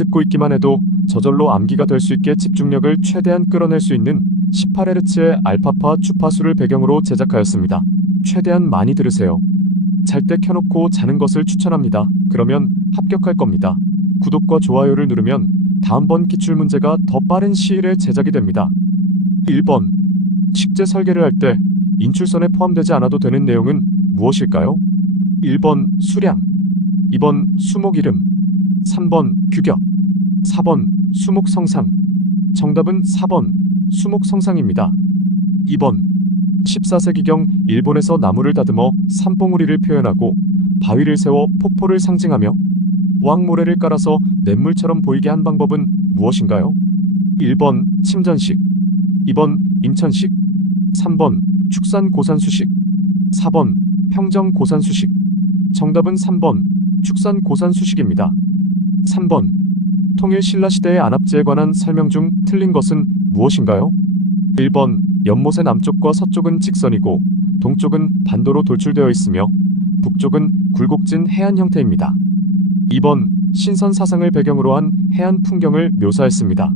듣고 있기만 해도 저절로 암기가 될 수 있게 집중력을 최대한 끌어낼 수 있는 18Hz의 알파파 주파수를 배경으로 제작하였습니다. 최대한 많이 들으세요. 잘 때 켜놓고 자는 것을 추천합니다. 그러면 합격할 겁니다. 구독과 좋아요를 누르면 다음번 기출문제가 더 빠른 시일에 제작이 됩니다. 1번. 식재 설계를 할 때 인출선에 포함되지 않아도 되는 내용은 무엇일까요? 1번 수량, 2번 수목 이름, 3번 규격, 4번 수목 성상. 정답은 4번 수목 성상입니다. 2번. 14세기경 일본에서 나무를 다듬어 산봉우리를 표현하고 바위를 세워 폭포를 상징하며 왕모래를 깔아서 냇물처럼 보이게 한 방법은 무엇인가요? 1번 침전식, 2번 임천식, 3번 축산고산수식, 4번 평정고산수식. 정답은 3번 축산고산수식입니다. 3번. 통일 신라시대의 안압지에 관한 설명 중 틀린 것은 무엇인가요? 1번 연못의 남쪽과 서쪽은 직선이고 동쪽은 반도로 돌출되어 있으며 북쪽은 굴곡진 해안 형태입니다. 2번 신선 사상을 배경으로 한 해안 풍경을 묘사했습니다.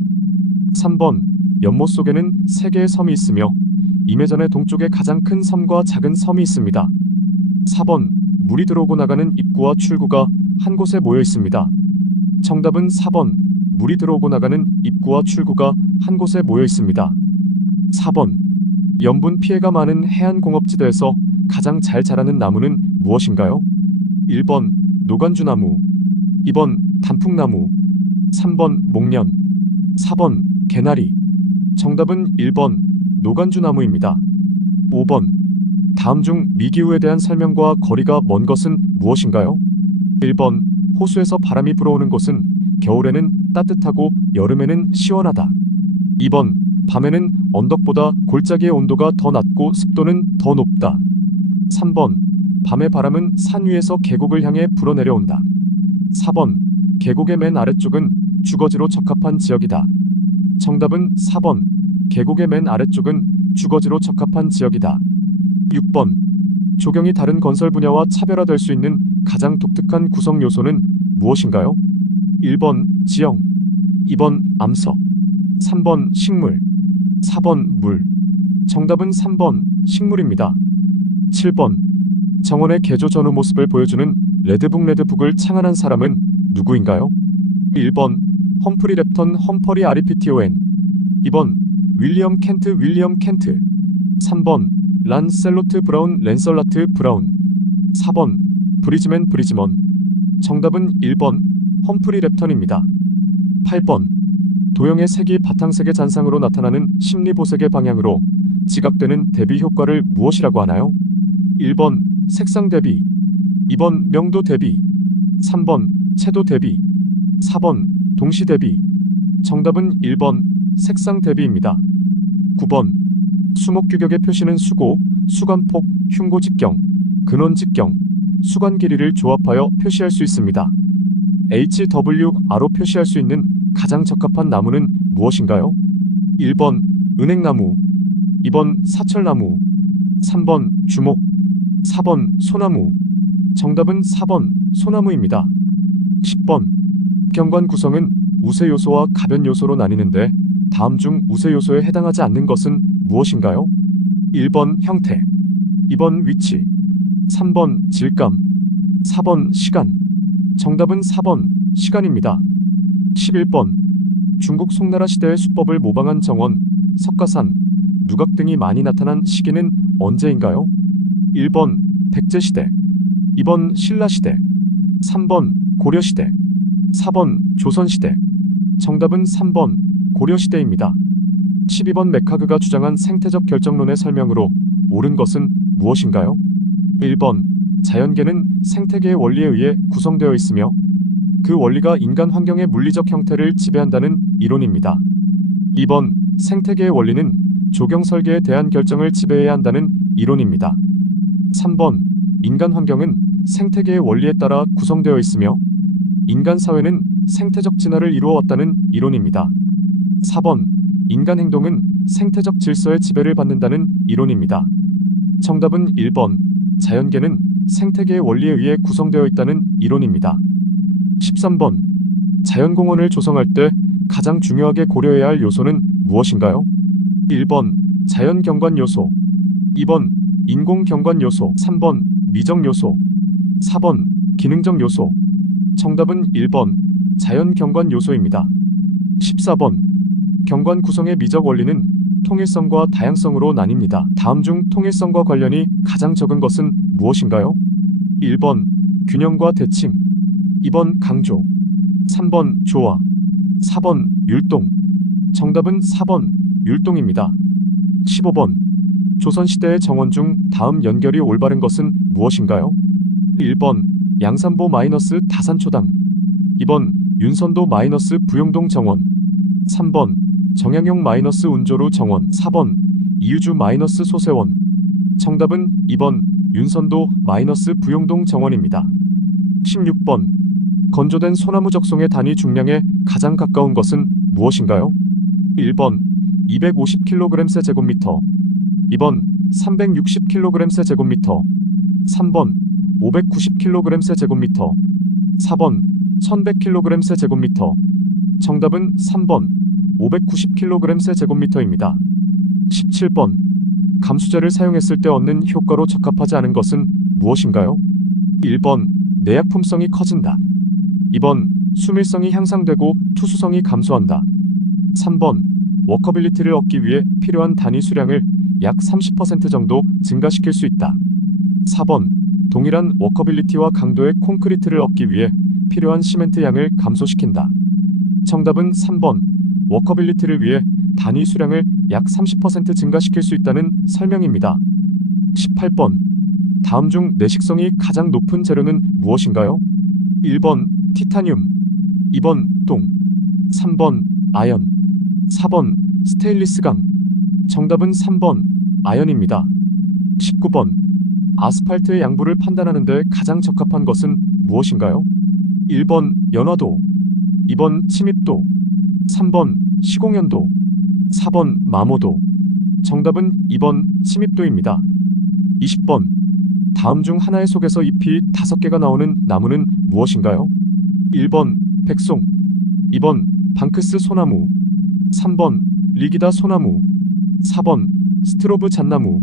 3번 연못 속에는 3개의 섬이 있으며 임해전의 동쪽에 가장 큰 섬과 작은 섬이 있습니다. 4번 물이 들어오고 나가는 입구와 출구가 한 곳에 모여 있습니다. 정답은 4번 물이 들어오고 나가는 입구와 출구가 한 곳에 모여 있습니다. 4번. 염분 피해가 많은 해안공업지대에서 가장 잘 자라는 나무는 무엇인가요? 1번 노간주나무, 2번 단풍나무, 3번 목련, 4번 개나리. 정답은 1번 노간주나무입니다. 5번. 다음 중 미기후에 대한 설명과 거리가 먼 것은 무엇인가요? 1번 호수에서 바람이 불어오는 곳은 겨울에는 따뜻하고 여름에는 시원하다. 2번 밤에는 언덕보다 골짜기의 온도가 더 낮고 습도는 더 높다. 3번 밤의 바람은 산 위에서 계곡을 향해 불어내려온다. 4번 계곡의 맨 아래쪽은 주거지로 적합한 지역이다. 정답은 4번 계곡의 맨 아래쪽은 주거지로 적합한 지역이다. 6번. 조경이 다른 건설 분야와 차별화될 수 있는 가장 독특한 구성 요소는 무엇인가요? 1번 지형, 2번 암석, 3번 식물, 4번 물. 정답은 3번 식물입니다. 7번. 정원의 개조 전후 모습을 보여주는 레드북을 창안한 사람은 누구인가요? 1번 험프리 랩턴 험퍼리 아리피티오엔, 2번 윌리엄 켄트, 3번 란셀로트 브라운 랜설라트 브라운, 4번 브리즈먼. 정답은 1번 험프리 랩턴입니다. 8번. 도형의 색이 바탕색의 잔상으로 나타나는 심리보색의 방향으로 지각되는 대비 효과를 무엇이라고 하나요? 1번 색상 대비, 2번 명도 대비, 3번 채도 대비, 4번 동시 대비. 정답은 1번 색상 대비입니다. 9번. 수목 규격의 표시는 수고, 수간폭, 흉고 직경, 근원 직경, 수간 길이를 조합하여 표시할 수 있습니다. HWR로 표시할 수 있는 가장 적합한 나무는 무엇인가요? 1번 은행나무, 2번 사철나무, 3번 주목, 4번 소나무. 정답은 4번 소나무입니다. 10번. 경관 구성은 우세 요소와 가변 요소로 나뉘는데 다음 중 우세 요소에 해당하지 않는 것은 무엇인가요? 1번 형태, 2번 위치, 3번 질감, 4번 시간. 정답은 4번 시간입니다. 11번. 중국 송나라 시대의 수법을 모방한 정원, 석가산, 누각 등이 많이 나타난 시기는 언제인가요? 1번 백제시대, 2번 신라시대, 3번 고려시대, 4번 조선시대. 정답은 3번 고려시대입니다. 12번 메카그가 주장한 생태적 결정론의 설명으로 옳은 것은 무엇인가요? 1번 자연계는 생태계의 원리에 의해 구성되어 있으며 그 원리가 인간 환경의 물리적 형태를 지배한다는 이론입니다. 2번 생태계의 원리는 조경 설계에 대한 결정을 지배해야 한다는 이론입니다. 3번 인간 환경은 생태계의 원리에 따라 구성되어 있으며 인간 사회는 생태적 진화를 이루어왔다는 이론입니다. 4번 인간 행동은 생태적 질서의 지배를 받는다는 이론입니다. 정답은 1번 자연계는 생태계의 원리에 의해 구성되어 있다는 이론입니다. 13번 자연공원을 조성할 때 가장 중요하게 고려해야 할 요소는 무엇인가요? 1번 자연경관 요소, 2번 인공경관 요소, 3번 미정 요소, 4번 기능적 요소. 정답은 1번 자연경관 요소입니다. 14번 경관 구성의 미적 원리는 통일성과 다양성으로 나뉩니다. 다음 중 통일성과 관련이 가장 적은 것은 무엇인가요? 1번 균형과 대칭, 2번 강조, 3번 조화, 4번 율동. 정답은 4번 율동입니다. 15번 조선시대의 정원 중 다음 연결이 올바른 것은 무엇인가요? 1번 양산보 마이너스 다산초당, 2번 윤선도 마이너스 부용동 정원, 3번 정양용 마이너스 운조루 정원, 4번 이유주 마이너스 소세원. 정답은 2번 윤선도 마이너스 부용동 정원입니다. 16번 건조된 소나무 적송의 단위 중량에 가장 가까운 것은 무엇인가요? 1번 250kg/제곱미터, 2번 360kg/제곱미터, 3번 590kg/제곱미터, 4번 1100kg/제곱미터. 정답은 3번 590kg/제곱미터입니다. 17번 감수제를 사용했을 때 얻는 효과로 적합하지 않은 것은 무엇인가요? 1번 내약품성이 커진다, 2번 수밀성이 향상되고 투수성이 감소한다, 3번 워커빌리티를 얻기 위해 필요한 단위 수량을 약 30% 정도 증가시킬 수 있다, 4번 동일한 워커빌리티와 강도의 콘크리트를 얻기 위해 필요한 시멘트 양을 감소시킨다. 정답은 3번 워커빌리티를 위해 단위 수량을 약 30% 증가시킬 수 있다는 설명입니다. 18번 다음 중 내식성이 가장 높은 재료는 무엇인가요? 1번 티타늄, 2번 동, 3번 아연, 4번 스테인리스강. 정답은 3번 아연입니다. 19번 아스팔트의 양부를 판단하는 데 가장 적합한 것은 무엇인가요? 1번 연화도, 2번 침입도, 3번 시공연도, 4번 마모도. 정답은 2번 침입도입니다. 20번 다음 중 하나의 속에서 잎이 5개가 나오는 나무는 무엇인가요? 1번 백송, 2번 방크스 소나무, 3번 리기다 소나무, 4번 스트로브 잣나무.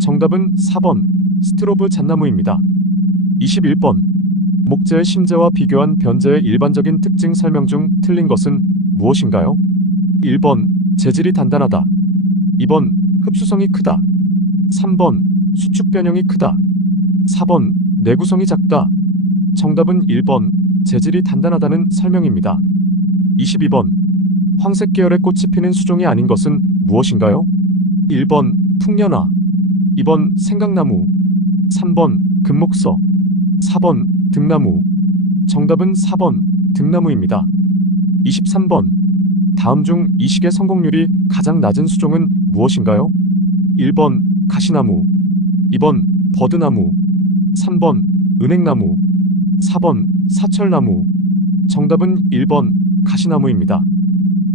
정답은 4번 스트로브 잣나무입니다. 21번 목재의 심재와 비교한 변재의 일반적인 특징 설명 중 틀린 것은 무엇인가요? 1번 재질이 단단하다, 2번 흡수성이 크다, 3번 수축 변형이 크다, 4번 내구성이 작다. 정답은 1번 재질이 단단하다는 설명입니다. 22번 황색 계열의 꽃이 피는 수종이 아닌 것은 무엇인가요? 1번 풍년화, 2번 생강나무, 3번 금목서, 4번 등나무. 정답은 4번 등나무입니다. 23번 다음 중 이 식의 성공률이 가장 낮은 수종은 무엇인가요? 1번 가시나무, 2번 버드나무, 3번 은행나무, 4번 사철나무. 정답은 1번 가시나무입니다.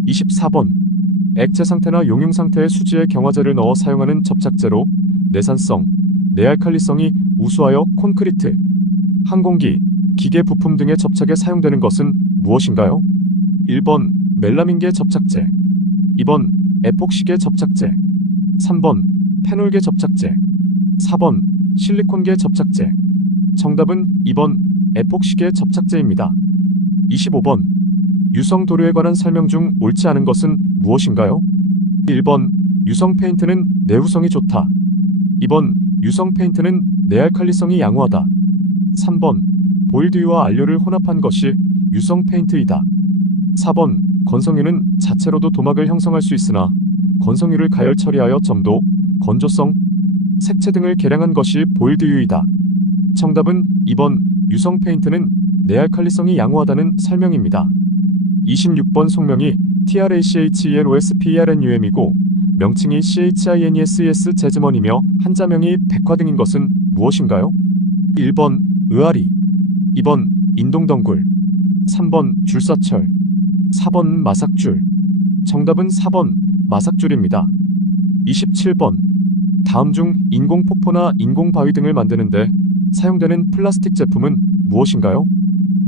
24번 액체 상태나 용융 상태의 수지에 경화제를 넣어 사용하는 접착제로 내산성, 내알칼리성이 우수하여 콘크리트, 항공기, 기계 부품 등의 접착에 사용되는 것은 무엇인가요? 1번 멜라민계 접착제, 2번 에폭시계 접착제, 3번 페놀계 접착제, 4번 실리콘계 접착제. 정답은 2번 에폭시계 접착제입니다. 25번 유성 도료에 관한 설명 중 옳지 않은 것은 무엇인가요? 1번 유성 페인트는 내후성이 좋다, 2번 유성 페인트는 내알칼리성이 양호하다, 3번 보일드유와 안료를 혼합한 것이 유성 페인트이다, 4번 건성유는 자체로도 도막을 형성할 수 있으나 건성유를 가열 처리하여 점도, 건조성, 색채 등을 개량한 것이 보일드유이다. 정답은 2번 유성 페인트는 내알칼리성이 양호하다는 설명입니다. 26번 속명이 TRACHELOSPERNUM이고 명칭이 CHINESES 재즈먼이며 한자명이 백화 등인 것은 무엇인가요? 1번 의아리, 2번 인동덩굴, 3번 줄사철, 4번 마삭줄. 정답은 4번 마삭줄입니다. 27번 다음 중 인공폭포나 인공바위 등을 만드는데 사용되는 플라스틱 제품은 무엇인가요?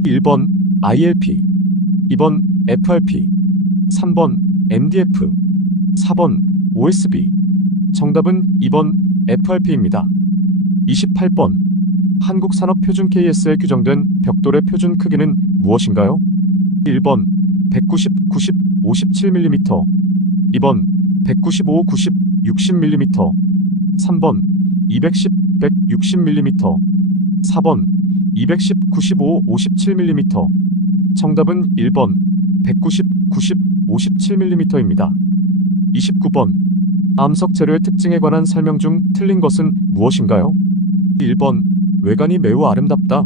1번 ILP, 2번 FRP, 3번 MDF, 4번 OSB. 정답은 2번 FRP입니다. 28번. 한국산업표준 KS에 규정된 벽돌의 표준 크기는 무엇인가요? 1번 190, 90, 57mm, 2번 195, 90, 60mm, 3번 210, 160mm, 4번 210, 95, 57mm. 정답은 1번 190, 90, 57mm입니다. 29번. 암석 재료의 특징에 관한 설명 중 틀린 것은 무엇인가요? 1번 외관이 매우 아름답다.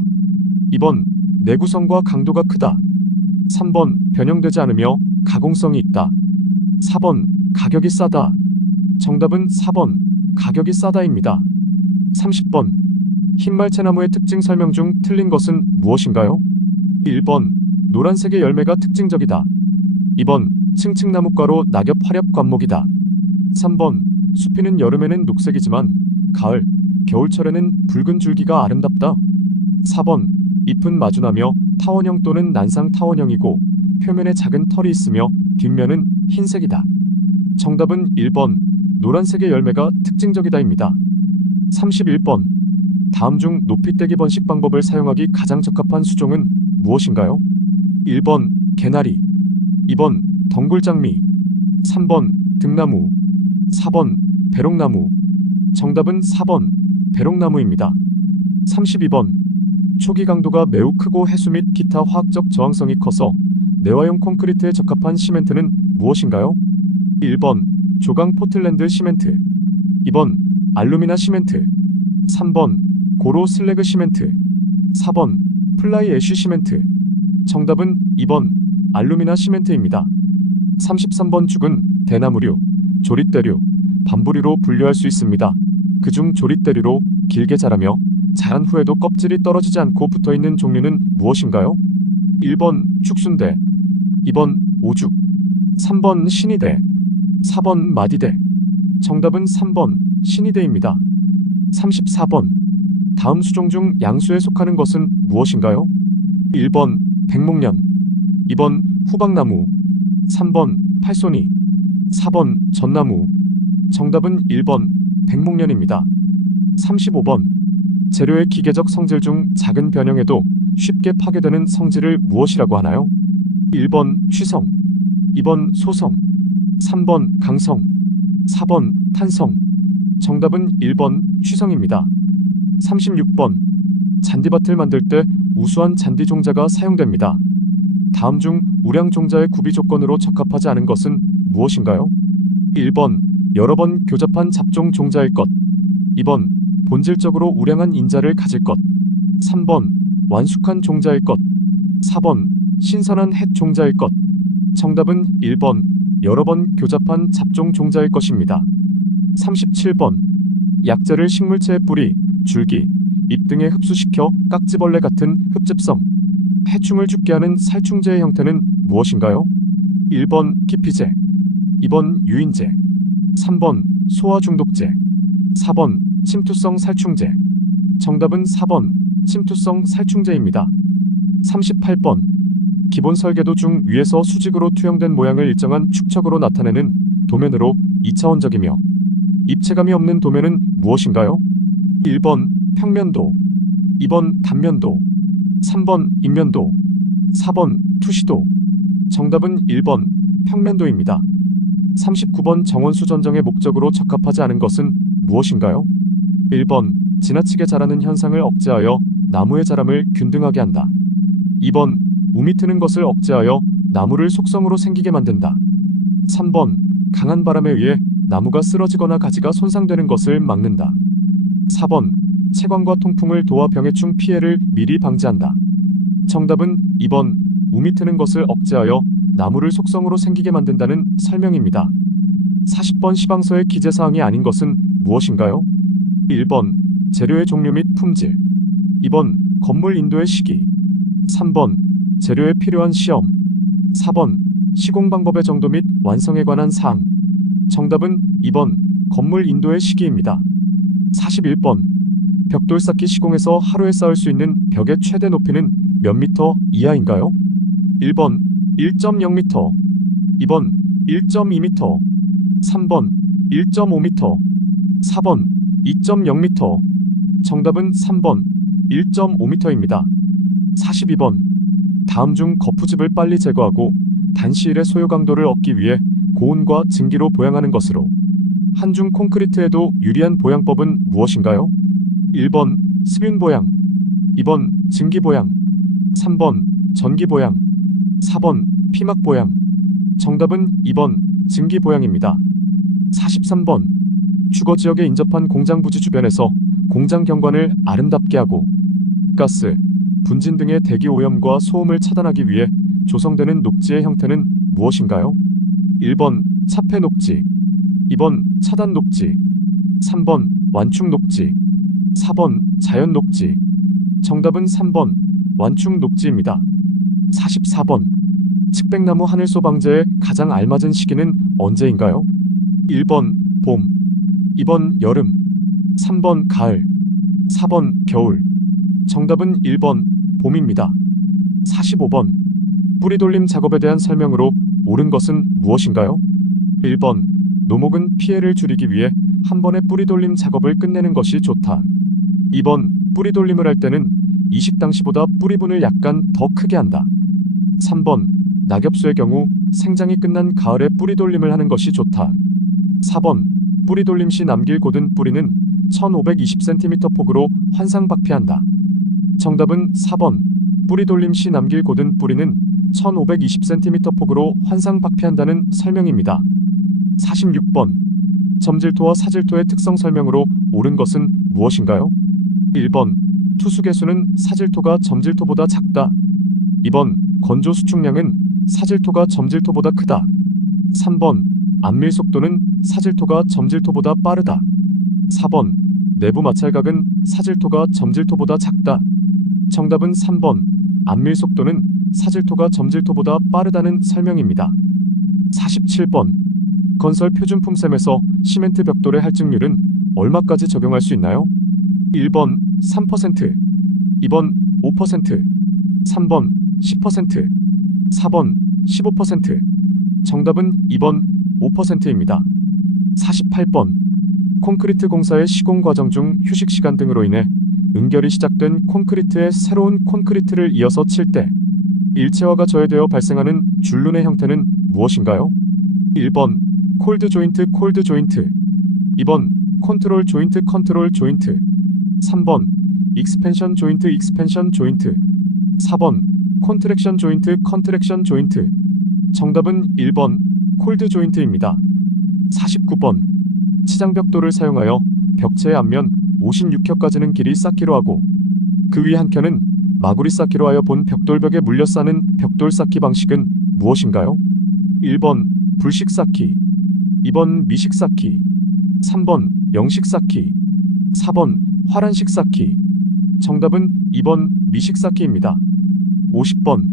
2번 내구성과 강도가 크다. 3번 변형되지 않으며 가공성이 있다. 4번 가격이 싸다. 정답은 4번 가격이 싸다입니다. 30번. 흰말채나무의 특징 설명 중 틀린 것은 무엇인가요? 1번 노란색의 열매가 특징적이다. 2번 층층나무과로 낙엽 화렵 관목이다. 3번 숲이는 여름에는 녹색이지만 가을, 겨울철에는 붉은 줄기가 아름답다. 4번 잎은 마주나며 타원형 또는 난상 타원형이고 표면에 작은 털이 있으며 뒷면은 흰색이다. 정답은 1번 노란색의 열매가 특징적이다입니다. 31번. 다음 중 높이떼기 번식 방법을 사용하기 가장 적합한 수종은 무엇인가요? 1번 개나리, 2번 덩굴장미, 3번 등나무, 4번 배롱나무. 정답은 4번 배롱나무입니다. 32번. 초기 강도가 매우 크고 해수 및 기타 화학적 저항성이 커서 내화용 콘크리트에 적합한 시멘트는 무엇인가요? 1번 조강 포틀랜드 시멘트, 2번 알루미나 시멘트, 3번 고로 슬래그 시멘트, 4번 플라이 애쉬 시멘트. 정답은 2번 알루미나 시멘트입니다. 33번. 죽은 대나무류, 조릿대류, 밤부리로 분류할 수 있습니다. 그중 조릿대류로 길게 자라며 자란 후에도 껍질이 떨어지지 않고 붙어있는 종류는 무엇인가요? 1번 축순대, 2번 오죽, 3번 신이대, 4번 마디대. 정답은 3번 신이대입니다. 34번. 다음 수종 중 양수에 속하는 것은 무엇인가요? 1번 백목련, 2번 후박나무, 3번 팔손이, 4번 전나무. 정답은 1번 백목련입니다. 35번. 재료의 기계적 성질 중 작은 변형에도 쉽게 파괴되는 성질을 무엇이라고 하나요? 1번 취성, 2번 소성, 3번 강성, 4번 탄성. 정답은 1번 취성입니다. 36번. 잔디밭을 만들 때 우수한 잔디 종자가 사용됩니다. 다음 중 우량 종자의 구비 조건으로 적합하지 않은 것은 무엇인가요? 1번 여러 번 교잡한 잡종 종자일 것, 2번 본질적으로 우량한 인자를 가질 것, 3번 완숙한 종자일 것, 4번 신선한 햇 종자일 것. 정답은 1번 여러 번 교잡한 잡종 종자일 것입니다. 37번. 약재를 식물체의 뿌리, 줄기, 잎 등에 흡수시켜 깍지벌레 같은 흡집성, 해충을 죽게 하는 살충제의 형태는 무엇인가요? 1번 기피제, 2번 유인제, 3번 소화중독제, 4번 침투성 살충제. 정답은 4번 침투성 살충제입니다. 38번. 기본 설계도 중 위에서 수직으로 투영된 모양을 일정한 축척으로 나타내는 도면으로 2차원적이며 입체감이 없는 도면은 무엇인가요? 1번 평면도, 2번 단면도, 3번 인면도, 4번 투시도. 정답은 1번 평면도입니다. 39번. 정원수 전정의 목적으로 적합하지 않은 것은 무엇인가요? 1번 지나치게 자라는 현상을 억제하여 나무의 자람을 균등하게 한다. 2번 우미 트는 것을 억제하여 나무를 속성으로 생기게 만든다. 3번 강한 바람에 의해 나무가 쓰러지거나 가지가 손상되는 것을 막는다. 4번 채광과 통풍을 도와 병해충 피해를 미리 방지한다. 정답은 2번 우미 트는 것을 억제하여 나무를 속성으로 생기게 만든다는 설명입니다. 40번. 시방서의 기재사항이 아닌 것은 무엇인가요? 1번 재료의 종류 및 품질, 2번 건물 인도의 시기, 3번 재료에 필요한 시험, 4번 시공 방법의 정도 및 완성에 관한 사항. 정답은 2번 건물 인도의 시기입니다. 41번. 벽돌 쌓기 시공에서 하루에 쌓을 수 있는 벽의 최대 높이는 몇 미터 이하인가요? 1번 1.0m, 2번 1.2m, 3번 1.5m, 4번 2.0m. 정답은 3번 1.5m입니다. 42번. 다음 중 거푸집을 빨리 제거하고 단시일에 소요 강도를 얻기 위해 고온과 증기로 보양하는 것으로 한중 콘크리트에도 유리한 보양법은 무엇인가요? 1번 습윤 보양, 2번 증기 보양, 3번 전기 보양, 4번 피막 보양. 정답은 2번 증기 보양입니다. 43번. 주거 지역에 인접한 공장 부지 주변에서 공장 경관을 아름답게 하고 가스, 분진 등의 대기 오염과 소음을 차단하기 위해 조성되는 녹지의 형태는 무엇인가요? 1번 차폐 녹지, 2번 차단 녹지, 3번 완충 녹지, 4번 자연 녹지. 정답은 3번 완충 녹지입니다. 44번. 측백나무 하늘소 방제에 가장 알맞은 시기는 언제인가요? 1번 봄, 2번 여름, 3번 가을, 4번 겨울. 정답은 1번 봄입니다. 45번. 뿌리돌림 작업에 대한 설명으로 옳은 것은 무엇인가요? 1번 노목은 피해를 줄이기 위해 한 번에 뿌리돌림 작업을 끝내는 것이 좋다. 2번 뿌리돌림을 할 때는 이식당 시보다 뿌리분을 약간 더 크게 한다. 3번 낙엽수의 경우 생장이 끝난 가을에 뿌리돌림을 하는 것이 좋다. 4번 뿌리돌림 시 남길 곧은 뿌리는 1520cm 폭으로 환상박피한다. 정답은 4번 뿌리돌림 시 남길 곧은 뿌리는 1520cm 폭으로 환상박피한다는 설명입니다. 46번. 점질토와 사질토의 특성 설명으로 옳은 것은 무엇인가요? 1번 투수개수는 사질토가 점질토보다 작다. 2번 건조 수축량은 사질토가 점질토보다 크다. 3번 안밀 속도는 사질토가 점질토보다 빠르다. 4번 내부 마찰각은 사질토가 점질토보다 작다. 정답은 3번 안밀 속도는 사질토가 점질토보다 빠르다는 설명입니다. 47번. 건설 표준품 셈에서 시멘트 벽돌의 할증률은 얼마까지 적용할 수 있나요? 1번 3%, 2번 5%, 3번 10%, 4번 15%. 정답은 2번 5%입니다. 48번. 콘크리트 공사의 시공 과정 중 휴식 시간 등으로 인해 응결이 시작된 콘크리트에 새로운 콘크리트를 이어서 칠 때 일체화가 저해되어 발생하는 줄눈의 형태는 무엇인가요? 1번 콜드 조인트 콜드 조인트, 2번 컨트롤 조인트 컨트롤 조인트, 3번 익스펜션 조인트 익스펜션 조인트, 4번 콘트랙션 조인트 컨트랙션 조인트. 정답은 1번 콜드 조인트입니다. 49번. 치장벽돌을 사용하여 벽체의 앞면 56켜까지는 길이 쌓기로 하고 그 위 한 켜는 마구리 쌓기로 하여 본 벽돌벽에 물려 쌓는 벽돌 쌓기 방식은 무엇인가요? 1번 불식 쌓기, 2번 미식 쌓기, 3번 영식 쌓기, 4번 화란식 쌓기. 정답은 2번 미식 쌓기입니다. 50번.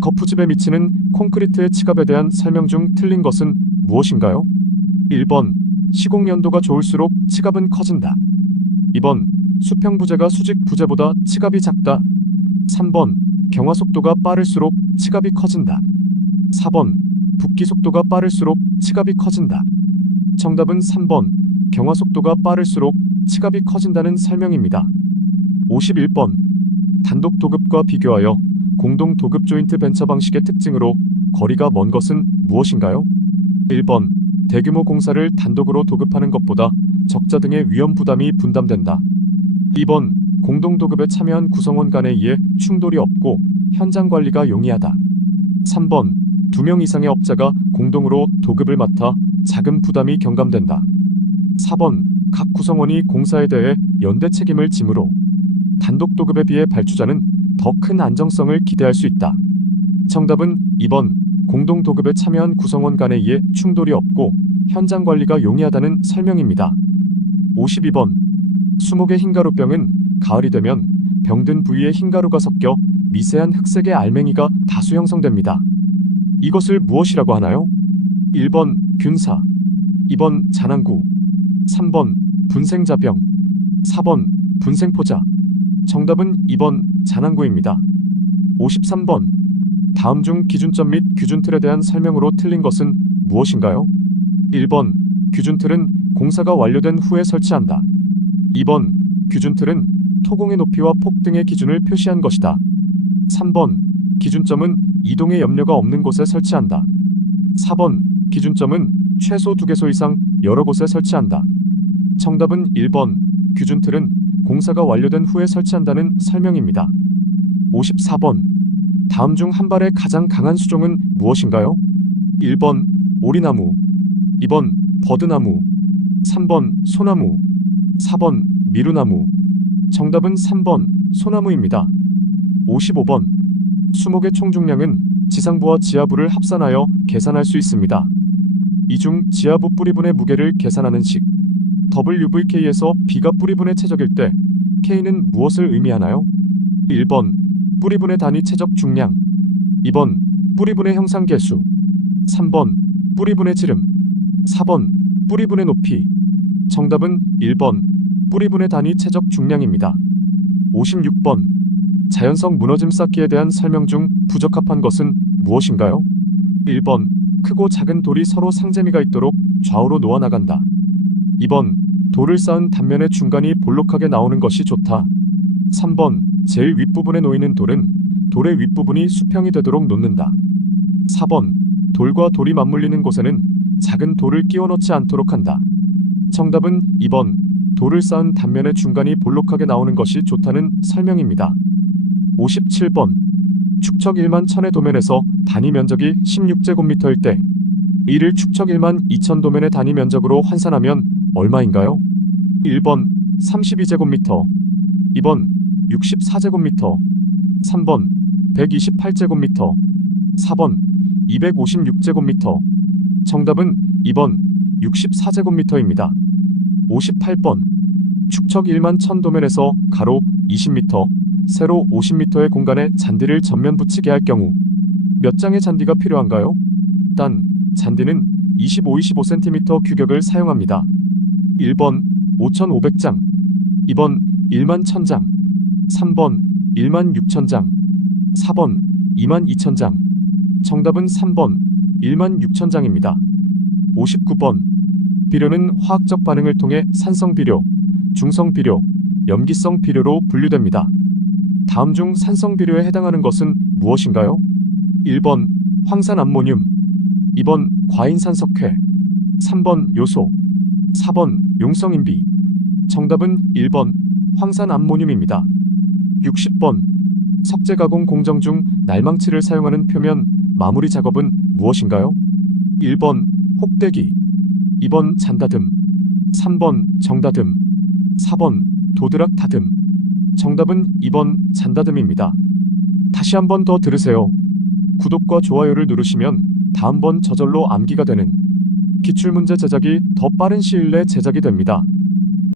거푸집에 미치는 콘크리트의 치갑에 대한 설명 중 틀린 것은 무엇인가요? 1번 시공 연도가 좋을수록 치갑은 커진다. 2번 수평 부재가 수직 부재보다 치갑이 작다. 3번 경화 속도가 빠를수록 치갑이 커진다. 4번 붓기 속도가 빠를수록 치갑이 커진다. 정답은 3번 경화 속도가 빠를수록 치갑이 커진다는 설명입니다. 51번. 단독 도급과 비교하여 공동 도급 조인트 벤처 방식의 특징으로 거리가 먼 것은 무엇인가요? 1번 대규모 공사를 단독으로 도급하는 것보다 적자 등의 위험 부담이 분담된다. 2번 공동 도급에 참여한 구성원 간에 의해 충돌이 없고 현장 관리가 용이하다. 3번 2명 이상의 업자가 공동으로 도급을 맡아 자금 부담이 경감된다. 4번 각 구성원이 공사에 대해 연대 책임을 지므로 단독 도급에 비해 발주자는 더 큰 안정성을 기대할 수 있다. 정답은 2번 공동 도급에 참여한 구성원 간에 의해 충돌이 없고 현장 관리가 용이하다는 설명입니다. 52번. 수목의 흰가루병은 가을이 되면 병든 부위에 흰가루가 섞여 미세한 흑색의 알맹이가 다수 형성됩니다. 이것을 무엇이라고 하나요? 1번 균사, 2번 잔항구, 3번 분생자병, 4번 분생포자. 정답은 2번 잔항구입니다. 53번. 다음 중 기준점 및 규준틀에 대한 설명으로 틀린 것은 무엇인가요? 1번 규준틀은 공사가 완료된 후에 설치한다. 2번 규준틀은 토공의 높이와 폭 등의 기준을 표시한 것이다. 3번 기준점은 이동의 염려가 없는 곳에 설치한다. 4번 기준점은 최소 2개소 이상 여러 곳에 설치한다. 정답은 1번 규준틀은 공사가 완료된 후에 설치한다는 설명입니다. 54번 다음 중 한 발의 가장 강한 수종은 무엇인가요? 1번 오리나무, 2번 버드나무, 3번 소나무, 4번 미루나무. 정답은 3번 소나무입니다. 55번 수목의 총중량은 지상부와 지하부를 합산하여 계산할 수 있습니다. 이 중 지하부 뿌리분의 무게를 계산하는 식 WVK에서 B가 뿌리분의 최적일 때 K는 무엇을 의미하나요? 1번 뿌리분의 단위 최적 중량, 2번 뿌리분의 형상 계수, 3번 뿌리분의 지름, 4번 뿌리분의 높이. 정답은 1번 뿌리분의 단위 최적 중량입니다. 56번 자연성 무너짐 쌓기에 대한 설명 중 부적합한 것은 무엇인가요? 1번 크고 작은 돌이 서로 상재미가 있도록 좌우로 놓아나간다. 2번 돌을 쌓은 단면의 중간이 볼록하게 나오는 것이 좋다. 3번 제일 윗부분에 놓이는 돌은 돌의 윗부분이 수평이 되도록 놓는다. 4번 돌과 돌이 맞물리는 곳에는 작은 돌을 끼워 넣지 않도록 한다. 정답은 2번 돌을 쌓은 단면의 중간이 볼록하게 나오는 것이 좋다는 설명입니다. 57번 축척 1만 1000의 도면에서 단위 면적이 16제곱미터일 때 이를 축척 1만 2000 도면의 단위 면적으로 환산하면 얼마인가요? 1번 32제곱미터, 2번 64제곱미터, 3번 128제곱미터, 4번 256제곱미터. 정답은 2번 64제곱미터입니다. 58번 축척 1만 1000 도면에서 가로 20m, 세로 50m의 공간에 잔디를 전면 붙이게 할 경우 몇 장의 잔디가 필요한가요? 단, 잔디는 25cm 규격을 사용합니다. 1번 5500장, 2번 1만 1000장, 3번 1만 6000장, 4번 2만 2000장. 정답은 3번 1만 6000장입니다. 59번 비료는 화학적 반응을 통해 산성 비료, 중성 비료, 염기성 비료로 분류됩니다. 다음 중 산성 비료에 해당하는 것은 무엇인가요? 1번 황산암모늄, 2번 과인산석회, 3번 요소, 4번 용성인비. 정답은 1번 황산암모늄입니다. 60번 석재 가공 공정 중 날망치를 사용하는 표면 마무리 작업은 무엇인가요? 1번 혹대기, 2번 잔다듬, 3번 정다듬, 4번 도드락 다듬. 정답은 2번 잔다듬입니다. 다시 한 번 더 들으세요. 구독과 좋아요를 누르시면 다음번 저절로 암기가 되는 기출문제 제작이 더 빠른 시일 내에 제작이 됩니다.